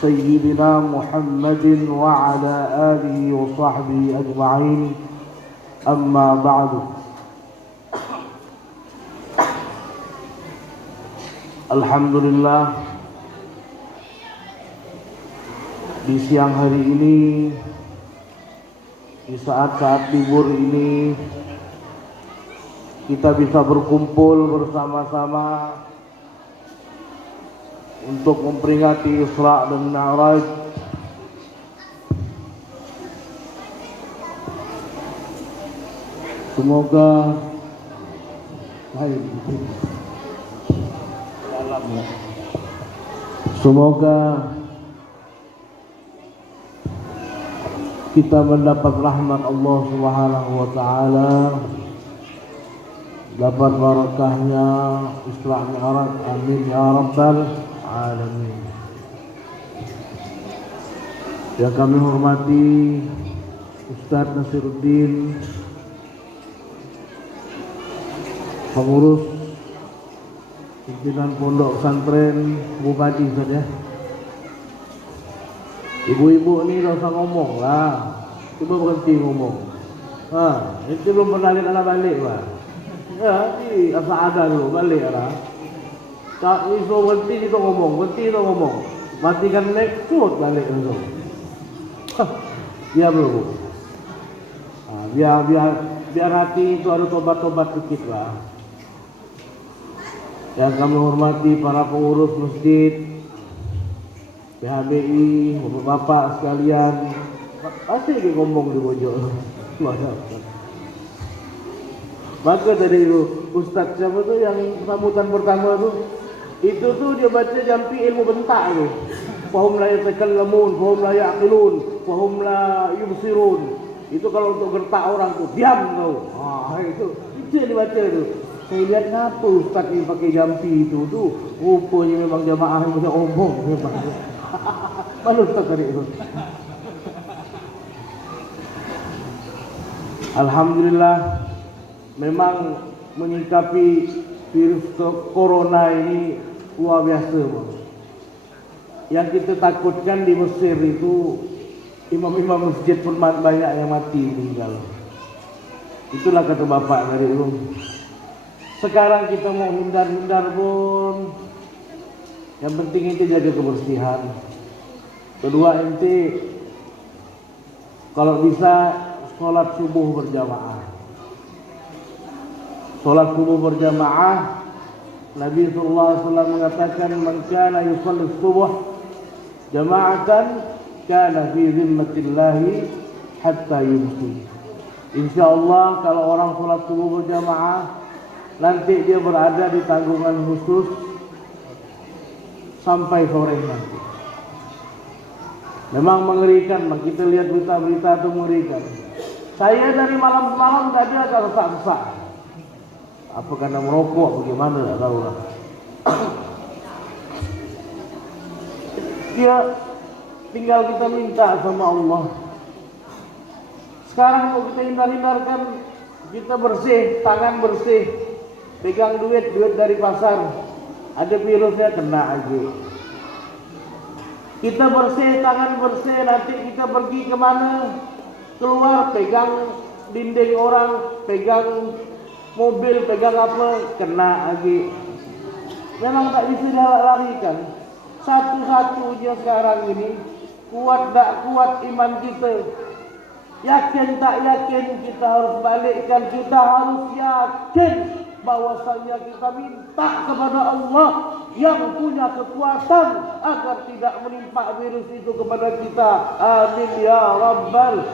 سيدنا محمد وعلى آله وصحبه أجمعين أما بعد. Alhamdulillah, di siang hari ini, di saat-saat libur ini, kita bisa berkumpul bersama-sama untuk memperingati Isra dan Mi'raj. Semoga kita mendapat rahmat Allah Subhanahu wa taala, dapat barakahnya Isra Mi'raj. Amin ya rabbal alamin. Yang kami hormati Ustaz Nasiruddin, pengurus pimpinan pondok pesantren Bupati saja. Ibu-ibu ini gak usah ngomong lah, coba berhenti ngomong. Ini belum pernah lihat anak balik lah. Ini asal ada dulu balik lah. Tak iso berhenti itu ngomong, matikan next shoot balik dulu. Biar dulu. Biar hati itu ada tobat-tobat sedikit lah. Yang kami hormati para pengurus masjid, PHBI, bapak-bapak sekalian, pasti dia ngomong di pojok. Maka tadi itu Ustaz siapa tuh yang sambutan pertama tuh, itu tuh dia baca jampi ilmu bentak tuh. Fahum la yatakallamun, fahum la ya'qilun, fahum la yubsirun. Itu kalau untuk gertak orang tuh, diam kau. Itu yang dibaca tuh. Saya lihat kenapa Ustaz ini pakai jampi itu tuh, rupanya memang jamaah yang bisa omong memang. Mana Ustaz tadi itu? Alhamdulillah, memang menyikapi virus corona ini luar biasa, Bang. Yang kita takutkan di Mesir itu imam-imam masjid pun banyak yang mati meninggal. Itulah kata bapak tadi itu. Sekarang kita mau hindar-hindar pun, yang penting itu jaga kebersihan. Kedua, ente kalau bisa sholat subuh berjamaah. Sholat subuh berjamaah, Nabi SAW mengatakan, man kana yusalli subuh jama'atan kana fi zimmatillahi hatta yumsi. InsyaAllah kalau orang sholat subuh berjamaah, nanti dia berada di tanggungan khusus sampai sore nanti. Memang mengerikan, kita lihat berita-berita itu mengerikan. Saya dari malam semalam tadi agak sesak-sesak. Apa karena merokok, bagaimana, tak tahu lah. Ya, tinggal kita minta sama Allah. Sekarang mau kita hindar-hindarkan, kita bersih, tangan bersih, pegang duit dari pasar, ada virusnya kena aja. Kita bersih, tangan bersih, nanti kita pergi kemana, keluar pegang dinding orang, pegang mobil, pegang apa, kena aja. Memang tak bisa dilarikan. Satu-satunya sekarang ini, kuat tak kuat iman kita, yakin tak yakin, kita harus balikkan, kita harus yakin bahwasanya kita minta kepada Allah yang punya kekuatan agar tidak menimpa virus itu kepada kita. Amin ya rabbal.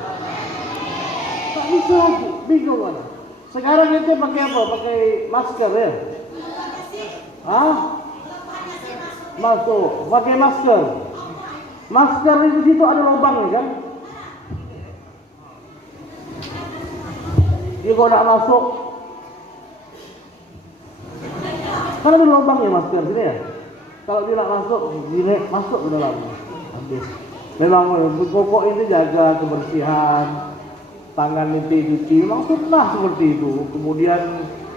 Tak bisa, bingung kan? Sekarang itu pakai apa? Pakai masker ya? Masuk, pakai masker. Masker itu situ ada lubang kan? Dia kalau nak masuk, kan ada lubang ya masker sini ya. Kalau dia nak masuk, dia masuk ke dalam. Habis. Memang pokok ini jaga kebersihan, tangan itu dicuci, memang sunnah seperti itu. Kemudian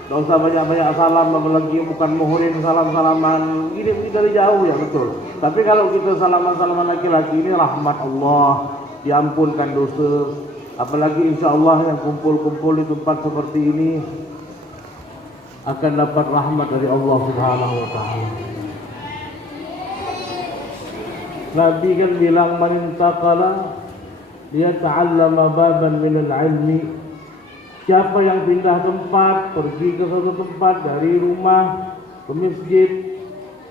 Tidak usah banyak-banyak salam, apalagi bukan muhrim salam-salaman. Ini dari jauh ya betul. Tapi kalau kita salaman-salaman laki-laki ini rahmat Allah, diampunkan dosa. Apalagi insya Allah yang kumpul-kumpul di tempat seperti ini akan dapat rahmat dari Allah Subhanahu Wa Taala. Nabi kan bilang man intaqala liyata'allama baban minal ilmi. Siapa yang pindah tempat, pergi ke satu tempat dari rumah ke masjid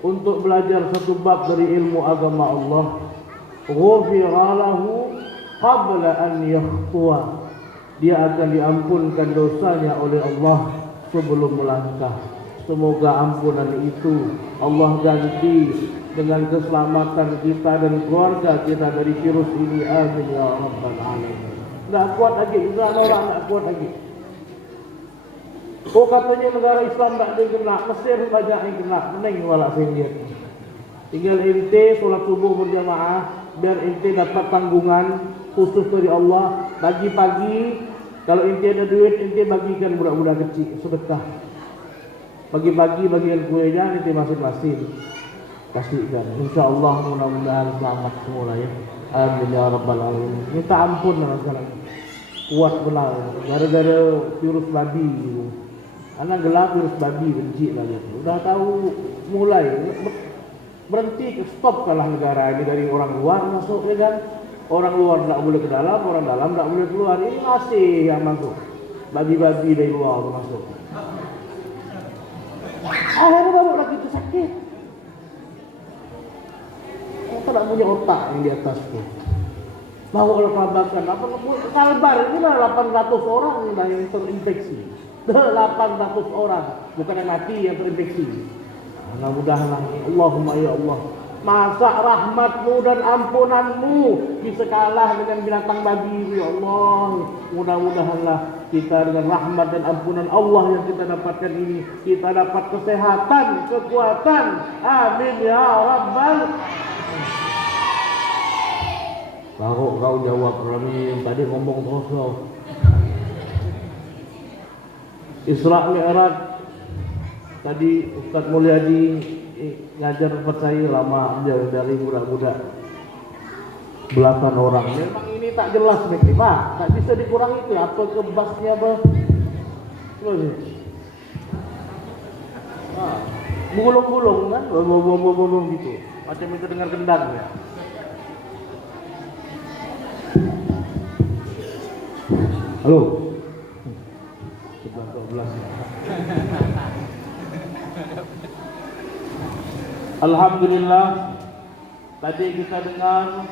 untuk belajar satu bab dari ilmu agama Allah, ghufira lahu qabla an yakhtuwa. Dia akan diampunkan dosanya oleh Allah sebelum melangkah. Semoga ampunan itu Allah ganti dengan keselamatan kita dan keluarga kita dari virus ini. Amin ya rabbal alamin. Tidak kuat lagi, Israel orang tidak kuat lagi. Oh katanya negara Islam tak ada yang kena, Mesir banyak yang kena, meneng walak saya lihat. Tinggal ente solat subuh berjamaah, biar ente dapat tanggungan khusus dari Allah. Pagi-pagi, kalau ente ada duit, ente bagikan budak-budak kecil, sedekah. Pagi-pagi bagikan kuenya, ente masing-masing kasihkan. Insya Allah mudah-mudahan selamat semua ya. Amin ya rabbal alamin. Minta ampun lah sekarang. Kuat benar gara-gara virus babi gitu. Anak gelap virus babi benci lah gitu. Udah tahu mulai berhenti stop kalah negara ini dari orang luar masuk ya kan. Orang luar tak boleh ke dalam, orang dalam tak boleh keluar. Ini masih yang masuk. Babi-babi dari luar masuk. Akhirnya baru lagi itu sakit. Kita tak punya otak yang di atas tu. Mau oleh kabarkan apa Kalbar ini lah 800 orang yang terinfeksi. 800 orang, bukan yang mati yang terinfeksi. Mudah-mudahan Allahumma ya Allah, masa rahmatmu dan ampunanmu bisa kalah dengan binatang babi ya Allah. Mudah-mudahanlah kita dengan rahmat dan ampunan Allah yang kita dapatkan ini, kita dapat kesehatan, kekuatan. Amin ya rabbal. Baru kau jawab Ramin tadi ngomong terus kau. Isra Mi'raj tadi Ustaz Mulyadi ngajar tempat saya lama dari budak-budak belasan orang. Memang ini tak jelas nih Pak, tak bisa dikurangi itu apa kebasnya apa. Bulung-bulung kan, bulung gitu. Macam itu dengar gendang ya. Halo. 11-12. Alhamdulillah. Tadi kita dengar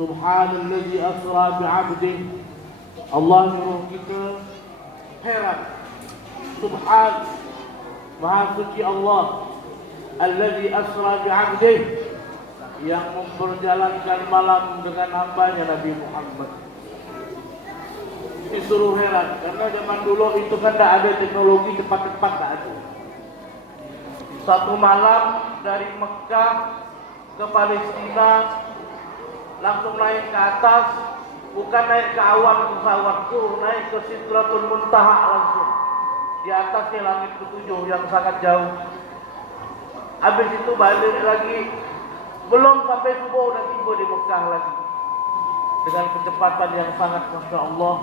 Subhanallazi asra bi'abdih. Allah nyuruh kita heran. Subhan, Maha suci Allah. Allazi asra bi'abdih, yang memperjalankan malam dengan hambanya Nabi Muhammad. Disuruh heran karena zaman dulu itu kan tidak ada teknologi cepat-cepat, tak ada. Satu malam dari Mekah ke Palestina langsung naik ke atas, bukan naik ke awan pesawat tuh, naik ke Sidratul Muntaha langsung di atasnya langit ketujuh yang sangat jauh. Habis itu balik lagi, belum sampai subuh udah tiba di Mekah lagi dengan kecepatan yang sangat masya Allah.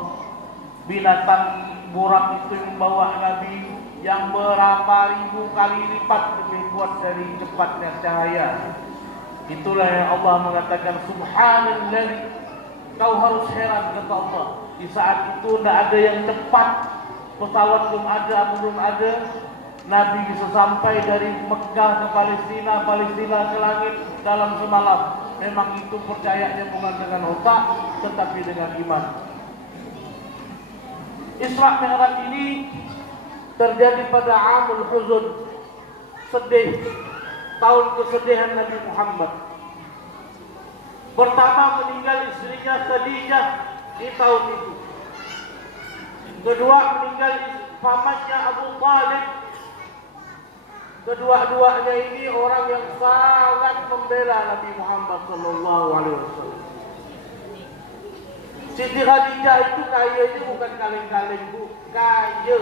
Binatang burak itu membawa Nabi yang berapa ribu kali lipat lebih kuat dari cepatnya cahaya. Itulah yang Allah mengatakan Subhanallah. Kau harus heran kata Allah. Di saat itu tidak ada yang cepat, pesawat belum ada, Nabi bisa sampai dari Mekah ke Palestina, Palestina ke langit dalam semalam. Memang itu percayanya bukan dengan otak, tetapi dengan iman. Isra Mi'raj ini terjadi pada Amul Huzun, sedih, tahun kesedihan Nabi Muhammad. Pertama meninggal istrinya Khadijah di tahun itu. Kedua meninggal pamannya Abu Talib. Kedua-duanya ini orang yang sangat membela Nabi Muhammad sallallahu alaihi wasallam. Siti Khadijah itu kayanya bukan kaleng-kaleng bu, kaya.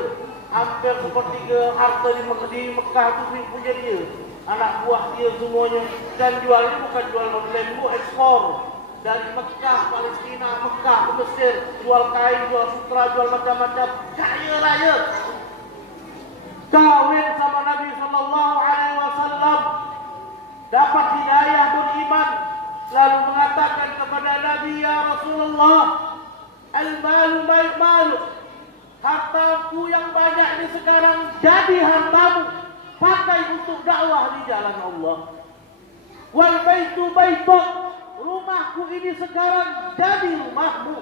Hampir sepertiga harta di Mekah itu punya dia. Anak buah dia semuanya. Dan jualnya bukan jual online bu, ekspor. Dari Mekah, Palestina, Mekah ke Mesir. Jual kain, jual sutra, jual macam-macam. Kaya raya. Kawin sama Nabi SAW. Dapat hidayah beriman. Lalu mengatakan kepada Nabi, ya Rasulullah, al-malu malu. Hartaku yang banyak ini sekarang jadi hartamu. Pakai untuk dakwah di jalan Allah. Wal baitu baituk. Rumahku ini sekarang jadi rumahmu.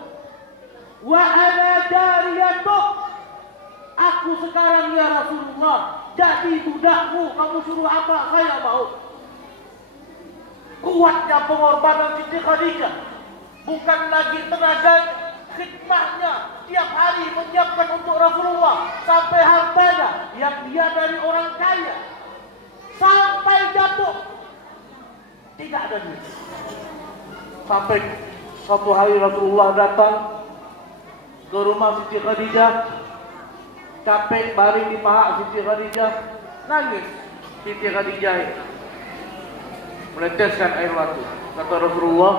Wa ana jariyatuk. Aku sekarang ya Rasulullah jadi budakmu. Kamu suruh apa saya mau. Kuatnya pengorbanan Siti Khadijah. Bukan lagi tenaga khidmahnya. Tiap hari menyiapkan untuk Rasulullah. Sampai hartanya yang dia dari orang kaya. Sampai jatuh. Tidak ada duit. Sampai suatu hari Rasulullah datang ke rumah Siti Khadijah. Capek baring di paha Siti Khadijah. Nangis Siti Khadijah. Meneteskan air mata. Kata Rasulullah,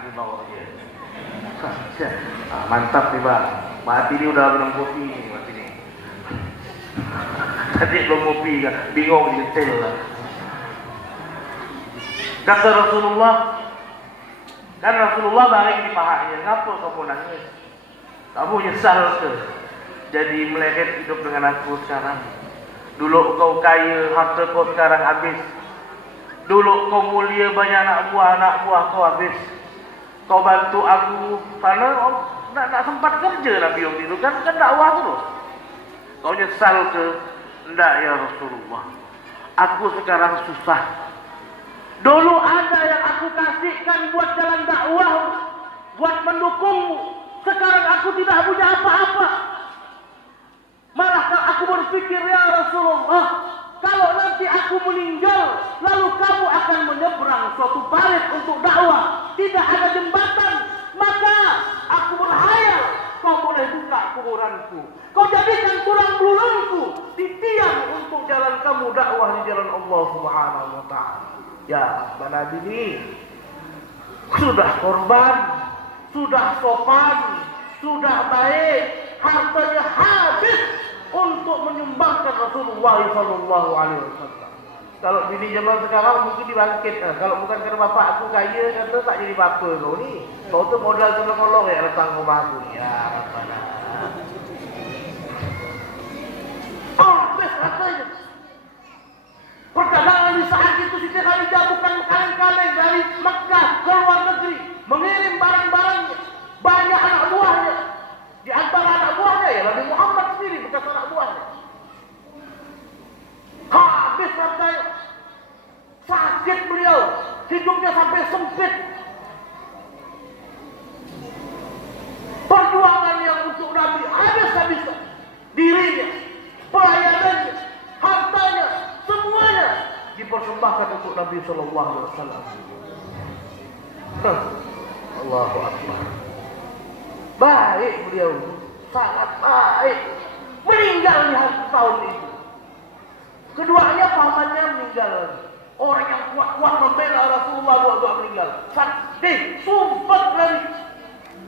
ini bawa dia. Mantap nih bang. Mati ini udah minum kopi nih, mati nih. Tadi belum kopi, bingung detail lah. Kata Rasulullah, kan Rasulullah baring di pahanya. Ngapa kamu nangis? Kamu nyesal ke? Jadi meleret hidup dengan aku sekarang. Dulu kau kaya, harta kau sekarang habis. Dulu kau mulia, banyak anak buah kau habis. Kau bantu aku, karena tak sempat kerja Nabi waktu itu kan dakwah terus. Kau nyesal ke? Enggak ya Rasulullah. Aku sekarang susah. Dulu ada yang aku kasihkan buat jalan dakwah, buat mendukungmu. Sekarang aku tidak punya apa-apa. Malah aku berpikir ya Rasulullah, kalau nanti aku meninggal, lalu kamu akan menyeberang suatu parit untuk dakwah, tidak ada jembatan, maka aku berhayal kau boleh buka kuburanku, kau jadikan tulang belulungku di tiang untuk jalan kamu dakwah di jalan Allah Subhanahu wa Ta'ala. Ya, Nabi ini sudah korban, sudah sopan, sudah baik, hartanya habis untuk menyumbangkan Rasulullah Sallallahu Alaihi Wasallam. Kalau bini zaman sekarang mungkin dibangkit. Kalau bukan karena bapak aku kaya, kata tak jadi bapa kau ni. Kau tu modal tolong-tolong ya datang rumah aku ni. Ya, mana? Habis hartanya. Perdagangan di saat itu Siti Khadijah bukan kaleng-kaleng dari Mekah ke luar negeri, mengirim barang-barangnya, banyak anak buahnya. Di antara anak buahnya ya Nabi Muhammad sendiri bekas anak buahnya. Habis hartanya, sakit beliau, hidupnya sampai sempit. Perjuangan yang untuk Nabi habis-habisan, dirinya, pelayanannya, hartanya, semuanya dipersembahkan untuk Nabi Sallallahu Alaihi Wasallam. Allahu Akbar. Baik beliau, sangat baik. Meninggal di tahun itu. Keduanya pamannya meninggal. Orang yang kuat-kuat membela Rasulullah dua-dua meninggal. Sakit, sumpah lari.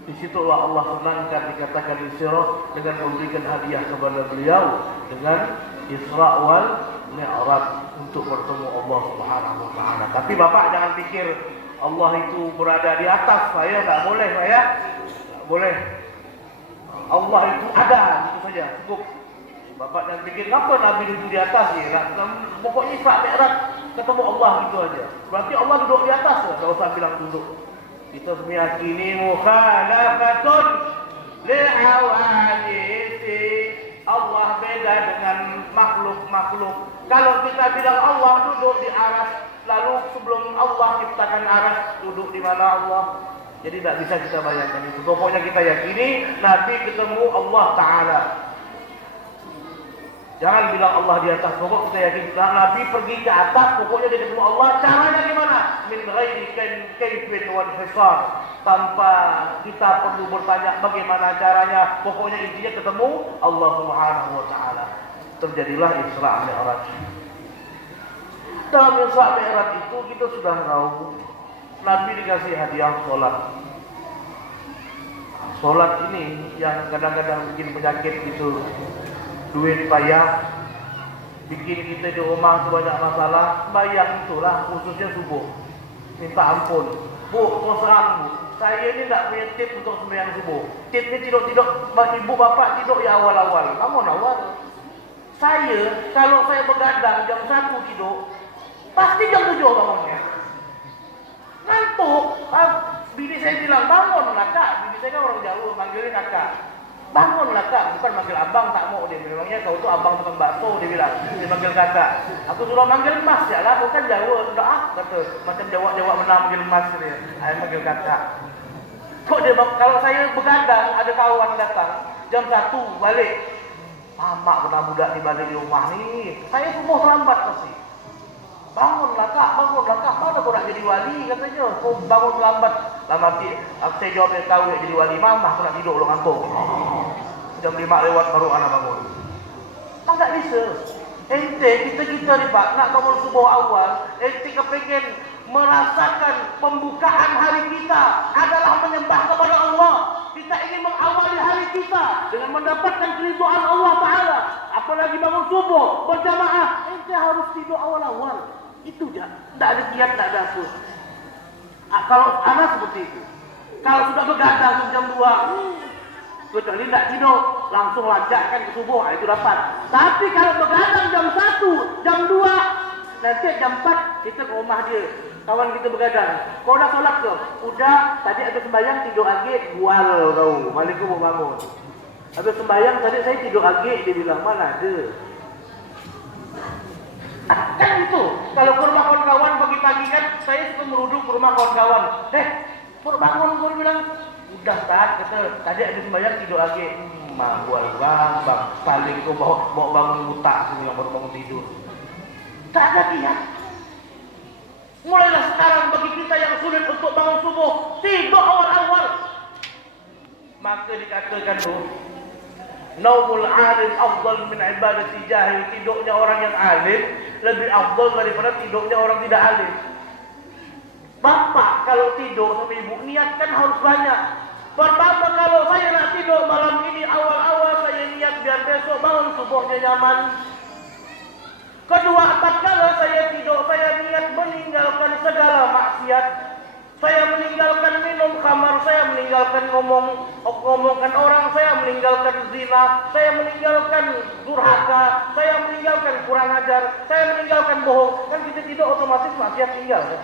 Disitulah Allah senangkan dikatakan di sirah dengan memberikan hadiah kepada beliau dengan Isra wal Mi'raj untuk bertemu Allah Subhanahu wa Ta'ala. Tapi Bapak jangan pikir Allah itu berada di atas. Saya tak boleh, saya tak boleh. Allah itu ada, itu saja, cukup. Bapak jangan pikir kenapa Nabi itu di atas ya. Pokoknya Isra Mi'raj ketemu Allah gitu aja. Berarti Allah duduk di atas, enggak usah bilang duduk. Kita meyakini mukhalafatun li'awadisi. Allah beda dengan makhluk-makhluk. Kalau kita bilang Allah duduk di aras, lalu sebelum Allah ciptakan aras, duduk di mana Allah? Jadi tidak bisa kita bayangkan itu. Pokoknya kita yakini Nabi ketemu Allah Ta'ala. Jangan bilang Allah di atas, pokok kita yakin Nabi pergi ke atas, pokoknya dia ketemu Allah. Caranya gimana? Min ghairi kaifin wal hisar. Tanpa kita perlu bertanya bagaimana caranya, pokoknya intinya ketemu Allah Subhanahu wa taala. Terjadilah Isra Mi'raj. Dalam Isra Mi'raj itu kita sudah tahu Nabi dikasih hadiah sholat. Sholat ini yang kadang-kadang bikin penyakit gitu, duit payah, bikin kita di rumah banyak masalah. Bayang itulah khususnya subuh. Minta ampun, Bu, terus terang Bu, saya ini tidak punya tip untuk sembahyang subuh. Tipnya tidur-tidur, ibu bapak tidur ya awal-awal. Kamu awal. Saya kalau saya begadang jam 1 tidur, pasti jam 7 bangunnya. Ngantuk. Bini saya bilang, bangunlah kak. Bini saya kan orang Jawa, manggilnya kakak. Bangunlah kak, bukan manggil abang, tak mau dia. Memangnya kau tuh abang tukang bakso, dia bilang. Dia manggil kakak. Aku suruh manggil mas, ya lah, bukan Jawa. Udah kata. Macam Jawa menang manggil mas dia. Saya manggil kakak. Kok dia, kalau saya begadang, ada kawan datang, jam 1 balik. Mamak pernah budak di balik di rumah nih. Saya semua terlambat pasti. Bangunlah kak, mana kau nak jadi wali katanya. Kau bangun terlambat. Lama saya jawab dia tahu nak jadi wali. Mama aku nak tidur lu ngantuk. Jam 5 lewat baru anak bangun. Memang tak bisa. Ente kita ni pak nak bangun subuh awal. Ente kepengen merasakan pembukaan hari kita adalah menyembah kepada Allah. Kita ingin mengawali hari kita dengan mendapatkan keridhaan Allah Ta'ala. Apalagi bangun subuh berjamaah. Ente harus tidur awal-awal. Itu je. Tak ada kiat, tak ada asus. Kalau anak seperti itu. Kalau sudah begadang jam 2, kecuali tak tidur, langsung lancarkan ke subuh, itu dapat. Tapi kalau begadang jam 1, jam 2, nanti jam 4 kita ke rumah dia. Kawan kita begadang. Kau dah solat ke? Udah, tadi ada sembahyang tidur agak, bual kau. Balik kau mau bangun. Habis sembahyang tadi saya tidur agak, dia bilang mana ada. Kan itu. Kalau ke rumah kawan-kawan pagi-pagi kan, saya suka meruduk ke rumah kawan-kawan. Baru bangun kau bilang, udah tak, kata tadi ada sembahyang tidur agak. Bual bang, paling kau bawa bangun buta, aku bilang baru bangun tidur. Tak ada kiat. Mulailah sekarang bagi kita yang sulit untuk bangun subuh, tidur awal-awal. Maka dikatakan tuh, naumul alim afdal min ibadati jahil. Tidurnya orang yang alim lebih afdal daripada tidurnya orang tidak alim. Bapak kalau tidur sama ibu niatkan harus banyak. Pertama kalau saya nak tidur malam ini awal-awal saya niat biar besok bangun subuhnya nyaman. Kedua, tatkala saya tidur, saya niat meninggalkan segala maksiat. Saya meninggalkan minum khamar, saya meninggalkan ngomongkan orang, saya meninggalkan zina, saya meninggalkan durhaka, saya meninggalkan kurang ajar, saya meninggalkan bohong. Kan kita tidur otomatis maksiat tinggal kan?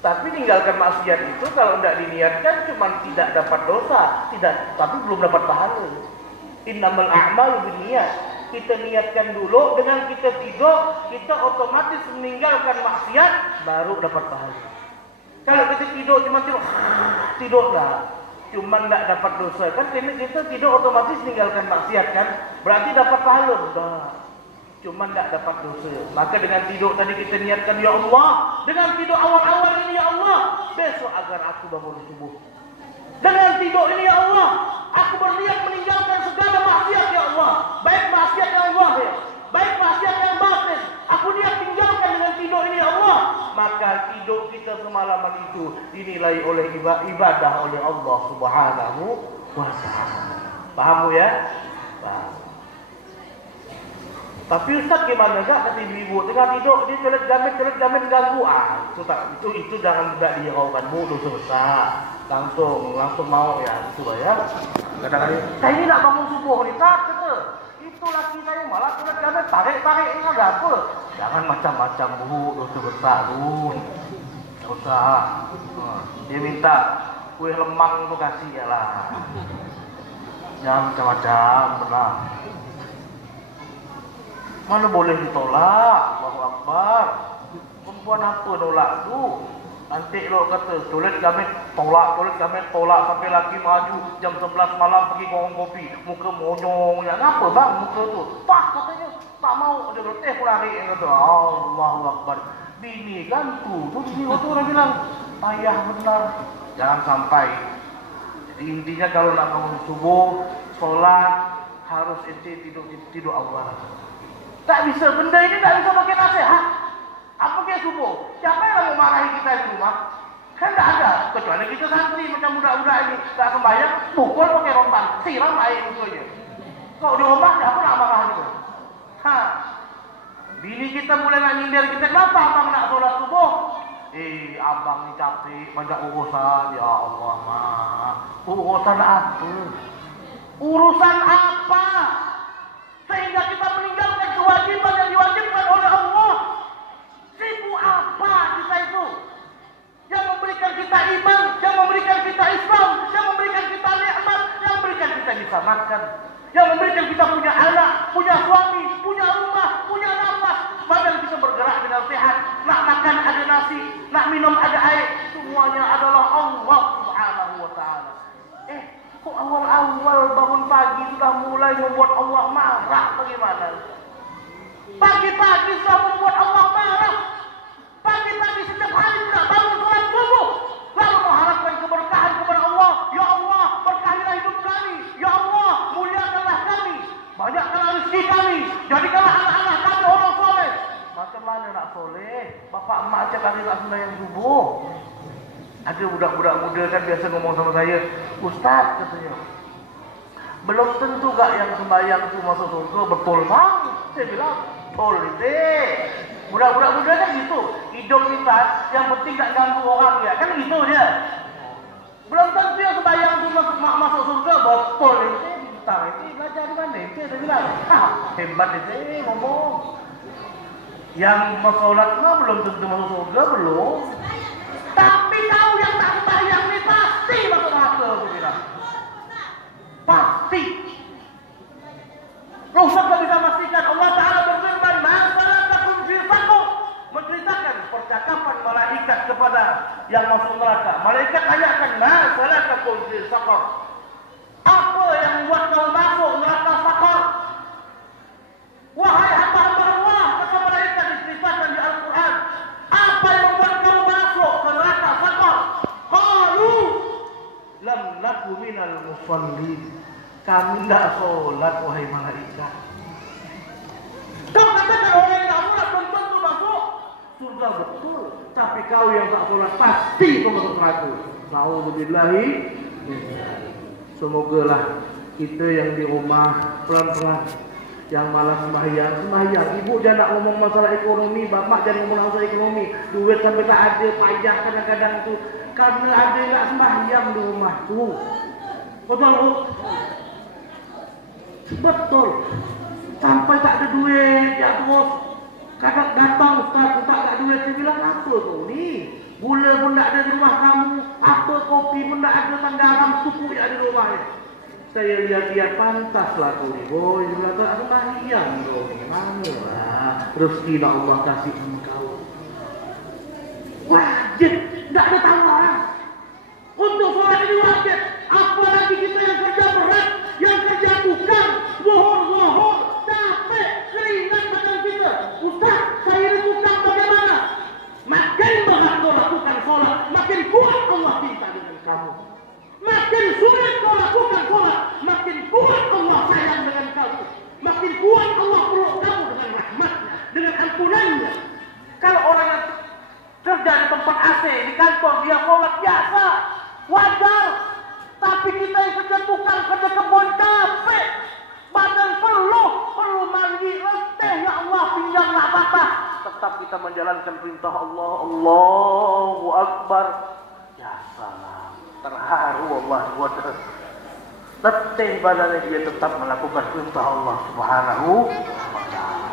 Tapi tinggalkan maksiat itu kalau tidak diniatkan cuma tidak dapat dosa, tapi belum dapat pahala. Innamal a'malu binniyat. Kita niatkan dulu, dengan kita tidur, kita otomatis meninggalkan maksiat, baru dapat pahala. Kalau kita tidur cuma tidurlah, cuma tidak dapat dosa, kan kita tidur otomatis meninggalkan maksiat kan, berarti dapat pahala, enggak. Cuma tidak dapat dosa. Maka dengan tidur tadi kita niatkan, ya Allah, dengan tidur awal-awal ini ya Allah, besok agar aku bangun subuh. Dengan tidur ini ya Allah, aku berniat meninggalkan segala maksiat ya Allah. Baik maksiat yang zahir, baik maksiat yang batin. Aku niat tinggalkan dengan tidur ini ya Allah. Maka tidur kita semalaman itu dinilai oleh ibadah oleh Allah Subhanahu wa ta'ala. Paham ya? Paham. Tapi Ustaz gimana enggak kata ibu tengah tidur dia celet gamin ganggu. Itu jangan enggak dihiraukan bu, dosa besar. Langsung mau ya, itu ya. Kadang-kadang saya ini nak bangun subuh ni tak kata. Itu laki saya malah celet gamin tarik ini ada apa? Jangan macam-macam bu, dosa besar bu. Dosa. Dia minta kue lemang tu kasih ya lah. Jangan macam-macam benar. Mana boleh ditolak? Allahu Akbar. Perempuan apa nolak tu? Nanti lo kata toilet kami tolak sampai laki maju jam 11 malam pergi ngomong kopi, muka monyong ya. Kenapa bang muka tu? Pak katanya tak mau dia berteh lari kata. Allahu Akbar. Bini kan tu orang bilang ayah benar. Jangan sampai. Jadi intinya kalau nak bangun subuh, sholat harus ente tidur awal. Tak bisa, benda ini tak bisa pakai nasihat. Apa kayak subuh? Siapa yang mau marahi kita di rumah? Kan tak ada. Kecuali kita santri macam budak-budak ini tak sembahyang, pukul pakai rotan, siram air itu aja. Kau di rumah, siapa nak marah itu? Bini kita mulai nak nyindir kita, kenapa abang nak sholat subuh? Abang ni capek, banyak urusan. Ya Allah, mak. Urusan apa? Urusan apa? Sehingga kita meninggalkan kewajiban yang diwajibkan oleh Allah. Sibuk apa kita itu? Yang memberikan kita iman, yang memberikan kita Islam, yang memberikan kita nikmat, yang memberikan kita bisa makan, yang memberikan kita punya anak, punya suami, punya rumah, punya nafas. Badan kita bergerak dengan sehat, nak makan ada nasi, nak minum ada air. Semuanya adalah Allah Subhanahu wa Ta'ala. Kok awal-awal bangun pagi sudah mulai membuat Allah marah? Bagaimana? Pagi-pagi sudah membuat Allah marah. Pagi-pagi setiap hari sudah bangun sholat subuh, lalu mengharapkan keberkahan kepada Allah. Ya Allah, berkahilah hidup kami. Ya Allah, muliakanlah kami. Banyakkanlah rezeki kami. Jadikanlah anak-anak kami orang soleh. Macam mana nak soleh? Bapak emak aja kali nak sembahyang subuh. Ada budak-budak muda kan biasa ngomong sama saya, Ustaz katanya, belum tentu gak yang sembahyang itu masuk surga. Betul bang? Saya bilang, betul itu. Budak-budak muda kan gitu, hidup kita yang penting gak ganggu orang ya, kan gitu dia. Belum tentu yang sembahyang itu masuk surga. Betul itu. Bentar itu belajar di mana itu? Saya bilang, hebat itu ngomong. Yang sholat mah belum tentu masuk surga, belum. Tapi kau yang tak sembahyang ini pasti masuk neraka, aku bilang. Pasti. Rasul tak bisa memastikan. Allah Ta'ala berfirman, "Masalatakum fi saqar." Menceritakan percakapan malaikat kepada yang masuk neraka. Malaikat tanyakan, "Masalatakum fi saqar." Apa yang membuat kau masuk neraka saqar? Wahai hamba-hamba Allah, kata malaikat diceritakan di Al-Quran. Apa yang membuat kau masuk ke neraka saqar? Qalu lam naku minal musallin. Kami tidak sholat, wahai malaikat. Kau katakan orang yang tak sholat belum tentu masuk surga, betul. Tapi kau yang tak sholat pasti kau masuk neraka. Na'udzubillahi. Semoga lah kita yang di rumah pelan-pelan, yang malas sembahyang. Ibu jangan nak ngomong masalah ekonomi, bapak jangan ngomong masalah ekonomi. Duit sampai tak ada, payah kadang-kadang tu karena ada yang tak sembahyang di rumah tu. Betul. Betul. Sampai tak ada duit, ya terus kadang datang Ustaz, tak ada duit. Saya bilang, apa kau ni? Gula pun tak ada di rumah kamu, apa kopi pun tak ada, tanggaram suku yang ada di rumah ni. Saya lihat-lihat, pantaslah kau ni. Boy, dia bilang, tak sembahyang kau ni. Mana lah rezeki nak Allah kasih engkau. Wajib, tak ada tawaran. Untuk sholat ini wajib. Apalagi kita yang kerja berat, yang kerja tukang, bohong-bohong, capek, keringat badan kita. Ustaz, saya ini tukang bagaimana? Makin berat kau lakukan sholat, makin kuat Allah cinta dengan kamu. Makin sulit kau lakukan sholat, makin kuat Allah sayang dengan kamu. Makin kuat Allah peluk kamu dengan rahmatnya, dengan ampunannya. Kalau orang yang kerja di tempat AC, di kantor, dia sholat biasa, wajar. Tapi kita yang kerja tukang, kerja kebun, capek, badan perlu mandi, letih, ya Allah, pinggang nak patah. Tetap kita menjalankan perintah Allah. Allahu Akbar. Ya salam, terharu Allah buat letih badannya, dia tetap melakukan perintah Allah Subhanahu wa Ta'ala.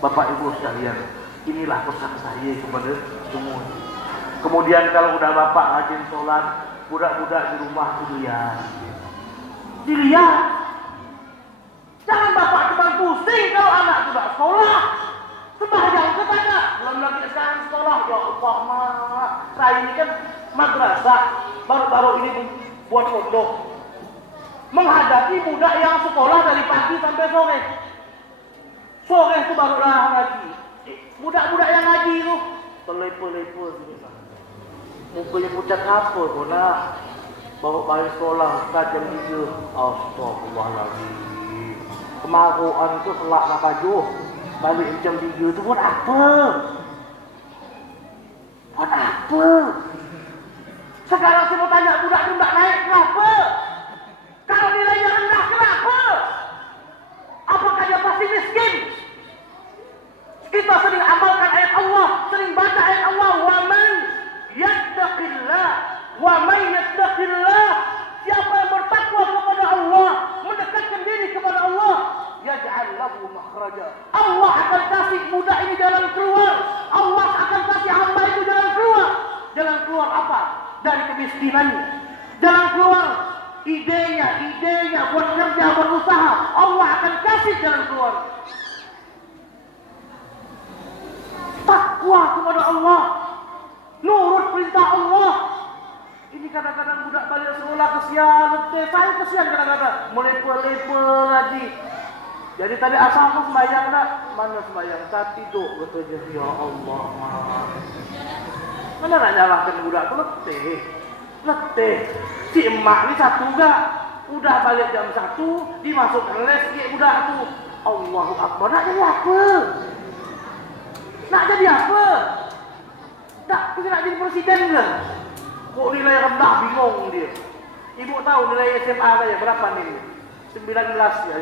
Bapak Ibu sekalian, inilah pesan saya kepada semua. Kemudian kalau udah bapak rajin sholat, budak-budak di rumah itu dilihat. Jangan bapak cuma pusing kalau anak tidak sholat. Sembahyang katanya, lagi sekarang sekolah. Ya Allah, saya ini kan madrasah, baru-baru ini buat pondok. Menghadapi budak yang sekolah dari pagi sampai sore. Sore itu barulah ngaji. Budak-budak yang ngaji itu terlepo-lepo gitu. Mukanya pucat apa tu nak? Bawa balik sekolah Ustaz jam 3. Astagfirullahaladzim. Kemaruan tu selak nak kajuh. Balik jam 3 tu buat apa? Buat apa? Sekarang saya mau tanya budak tu tak naik kenapa? Kalau nilainya rendah kenapa? Apakah dia pasti miskin? Kita sering amalkan ayat Allah, sering baca ayat Allah, wa man yattaqillah, wa man yattaqillah, siapa yang bertakwa kepada Allah, mendekatkan diri kepada Allah, yaj'al lahu makhraja. Allah akan kasih budak ini jalan keluar. Allah akan kasih hamba itu jalan keluar. Jalan keluar apa? Dari kemiskinannya. Jalan keluar idenya buat kerja, berusaha. Allah akan kasih jalan keluar. Takwa kepada Allah, nurut perintah Allah. Ini kadang-kadang budak balik sekolah kesian, saya kesian kadang-kadang melepo-lepo lagi. Jadi tadi asal aku sembahyang tak? Mana sembahyang? Tak tidur katanya. Ya Allah. Mana nak nyalahkan budak tu letih. Si emak ni satu gak? Udah balik jam 1, dimasukkan les ke budak tu. Allahu Akbar. Nak jadi apa? Nak jadi apa? Tak, kita nak jadi presiden ke? Kok nilai rendah bingung dia. Ibu tahu nilai SMA saya berapa nih? 19 ya.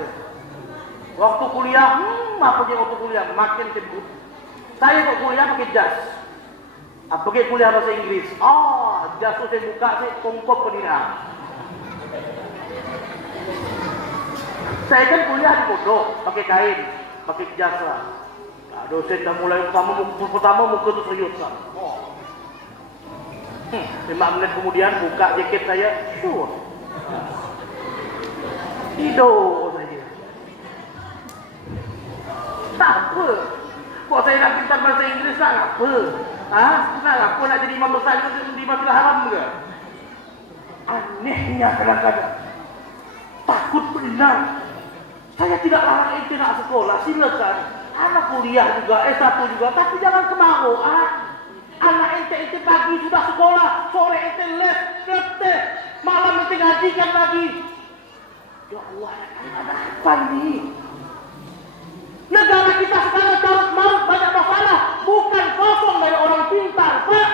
Waktu kuliah, apa je waktu kuliah? Makin sibuk. Saya kok kuliah pakai jas. Pakai kuliah bahasa Inggris. Jas tu saya buka, saya tongkop penilaian. Saya kan kuliah di pondok, pakai kain, pakai jas lah. Nah, dosen dah mulai pertama muka tu serius lah. 5 menit kemudian buka jaket saya, tidur saja. Tak apa. Kok saya nak pintar bahasa Inggris nak apa? Nak apa nak jadi imam besar di Masjidil Haram ke? Anehnya kadang-kadang takut benar. Saya tidak larang ente nak sekolah, silakan. Anak kuliah juga, S1 juga, tapi jangan kemaruan. Anak ente pagi sudah sekolah, sore ente les, letih, malam ente ngajikan lagi. Ya Allah, ada apa ini? Negara kita sekarang carut marut banyak masalah, bukan kosong dari orang pintar, Pak.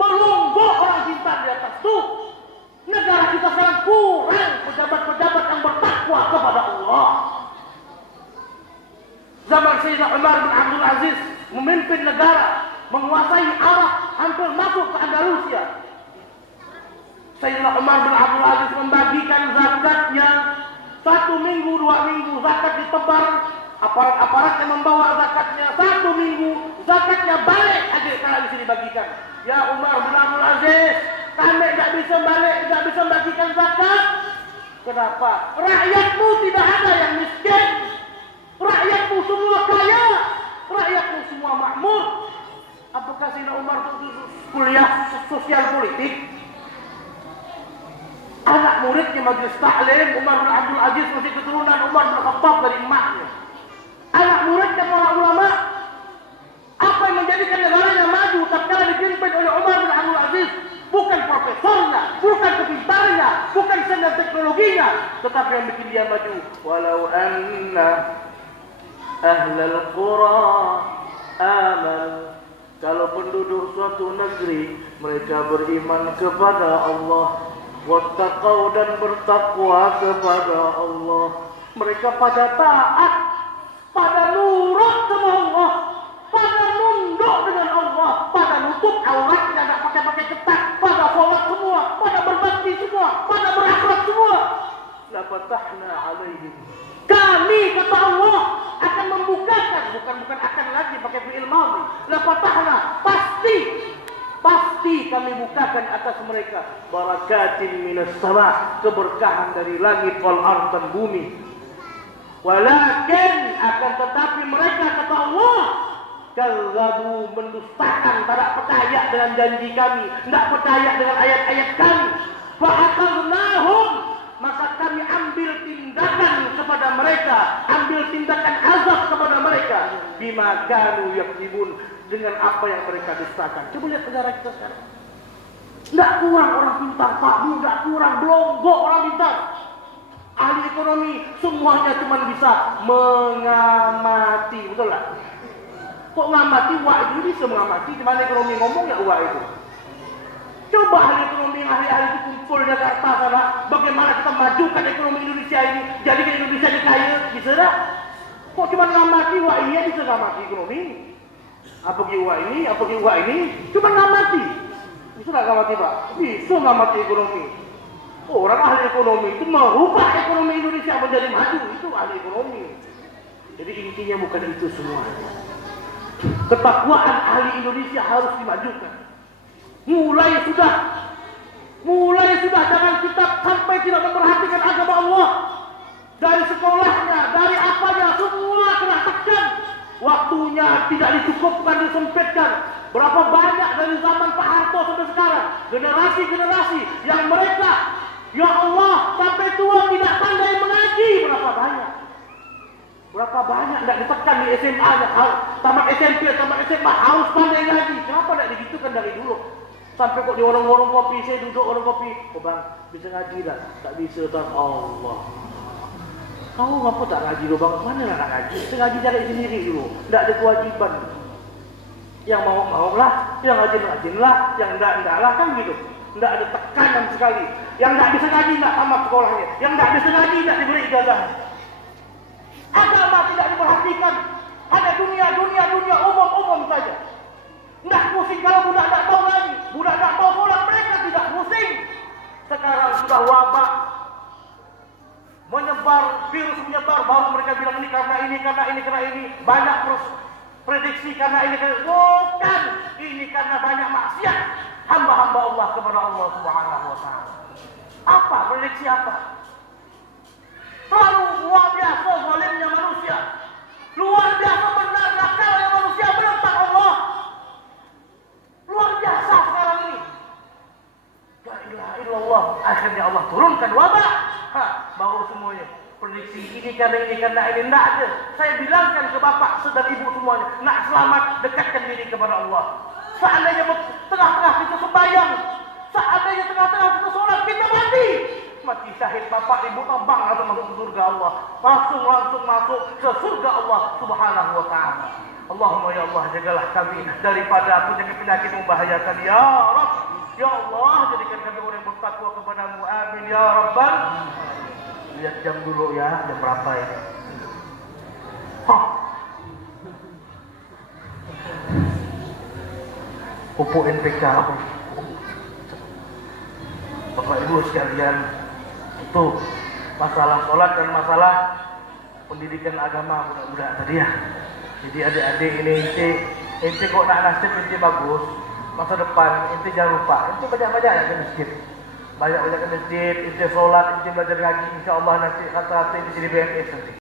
Belunggu orang pintar di atas itu. Negara kita sekarang kurang pejabat-pejabat yang bertakwa kepada Allah. Zaman Sayyidina Umar bin Abdul Aziz memimpin negara, menguasai Arab, hampir masuk ke Andalusia. Sayyidina Umar bin Abdul Aziz membagikan zakatnya 1 minggu, 2 minggu, zakat ditebar. Aparat-aparat yang membawa zakatnya 1 minggu, zakatnya balik aja kalau bisa dibagikan. Ya Umar bin Abdul Aziz, kami tidak bisa balik, tidak bisa bagikan zakat. Kenapa? Rakyatmu tidak ada yang miskin, rakyatmu semua kaya, rakyatmu semua makmur. Apakah Sayyidina Umar itu kuliah sosial politik? Anak muridnya majelis taklim, Umar bin Abdul Aziz masih keturunan Umar bin Khattab dari emaknya. Anak muridnya para ulama. Apa yang menjadikan negaranya maju tatkala dipimpin oleh Umar bin Abdul Aziz? Bukan profesornya, bukan kepintarannya, bukan sendal teknologinya, tetapi yang bikin dia maju. Walau anna ahlal qura aman. Kalau penduduk suatu negeri mereka beriman kepada Allah, wattaqau dan bertakwa kepada Allah, mereka pada taat, pada nurut sama Allah, pada nunduk dengan Allah, pada nutup auratnya, tidak pakai ketat, pada sholat semua, pada berbakti semua, pada berakhlak semua. La fatahna alaihim. Kami kata Allah akan membukakan, bukan akan lagi pakai fi'il madhi. La fatahna, pasti kami bukakan atas mereka barakatin minas sama, keberkahan dari langit wal ardh dan bumi. Walakin akan tetapi mereka kata Allah Kazzabu, mendustakan, tidak percaya dengan janji kami, tidak percaya dengan ayat-ayat kami. Fa'akhadnahum, maka kami ambil tindakan kepada mereka, ambil tindakan azab kepada mereka. Bima kanu yakzibun, dengan apa yang mereka dustakan. Coba lihat negara kita sekarang. Tidak kurang orang pintar, Pak, tidak kurang belonggok orang pintar. Ahli ekonomi semuanya cuma bisa mengamati, betul lah. Kok ngamati? Wah, itu bisa mengamati. Di mana ekonomi ngomong ya wah itu. Coba ahli ekonomi, ahli-ahli itu kumpul di Jakarta sana. Bagaimana kita majukan ekonomi Indonesia ini? Jadikan Indonesia ini kaya, bisa tak? Kok cuma ngamati? Wah iya bisa ngamati ekonomi. Apa wah ini? Apa wah ini? Cuma ngamati. Bisa tak ngamati Pak? Bisa ngamati ekonomi. Orang ahli ekonomi itu merubah ekonomi Indonesia menjadi maju. Itu ahli ekonomi. Jadi intinya bukan itu semua. Ketakwaan ahli Indonesia harus dimajukan. Mulai sudah jangan kita sampai tidak memperhatikan agama Allah. Dari sekolahnya, dari apanya, semua kena tekan. Waktunya tidak dicukupkan, disempitkan. Berapa banyak dari zaman Pak Harto sampai sekarang, generasi-generasi yang mereka, ya Allah, sampai tua tidak pandai mengaji. Berapa banyak tidak ditekan di SMA, tamat SMP, tamat SMA harus pandai ngaji. Kenapa tidak digitukan dari dulu? Sampai kok di warung-warung kopi, saya duduk warung kopi, oh bang, bisa ngaji tak? Tak bisa, tak. Allah. Kamu ngapa tak ngaji dulu bang? Mana nak ngaji? Saya ngaji cari sendiri dulu. Tidak ada kewajiban. Yang mau lah, yang rajin lah, yang enggak lah, kan gitu. Tidak ada tekanan sekali. Yang tidak bisa ngaji tidak tamat sekolahnya. Yang tidak bisa ngaji tidak diberi ijazah. Agama tidak diperhatikan. Ada dunia umum saja. Tidak pusing kalau budak tidak tahu lagi. Budak tidak tahu sholat, mereka tidak pusing. Sekarang sudah wabah menyebar, virus menyebar, baru mereka bilang ini karena ini. Banyak prediksi karena ini. Bukan, ini karena banyak maksiat hamba-hamba Allah kepada Allah Subhanahu wa taala. Apa prediksi apa? Terlalu luar biasa zalimnya manusia. Luar biasa benar nakalnya manusia menentang Allah. Luar biasa sekarang ini. La ilaha illallah. Akhirnya Allah turunkan wabah. Baru semuanya. Prediksi ini karena ini. Tidak ada. Saya bilangkan ke bapak dan ibu semuanya. Nak selamat, dekatkan diri kepada Allah. Seandainya tengah-tengah kita sembahyang. Seandainya tengah-tengah kita sholat, kita mati. Mati syahid bapak ibu tambang atau masuk ke surga Allah. Langsung masuk ke surga Allah Subhanahu wa ta'ala. Allahumma ya Allah, jagalah kami daripada penyakit-penyakit membahayakan ya Rabb. Ya Allah, jadikan kami orang yang bertakwa kepadamu. Amin ya Rabbal. Lihat jam dulu ya, jam berapa ya? Pupuk NPK. Bapak Ibu sekalian, itu masalah sholat dan masalah pendidikan agama budak-budak tadi ya. Jadi adik-adik ini ente kok nak nasib ente bagus, masa depan ente jangan lupa, ente banyak-banyak ya ke masjid. Banyak-banyak ke masjid, ente sholat, ente belajar ngaji, insya Allah nanti kata-kata ente jadi BMS nanti.